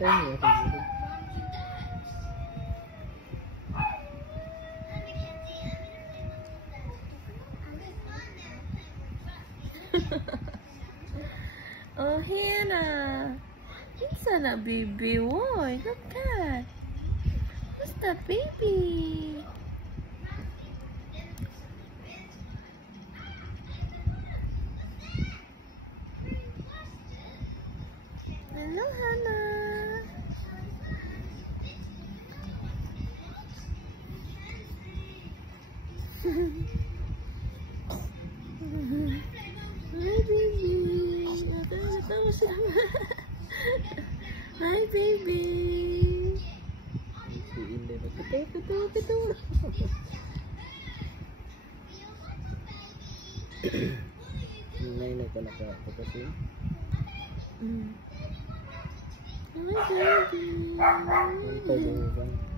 tayo niya. Oh, Hannah. It's not a baby boy. Look at that. What's that baby? Hello, Hannah. Hi, baby. Hi, baby. Nay na ka nakapagpapin. Hi, baby. Ang pag-uwan.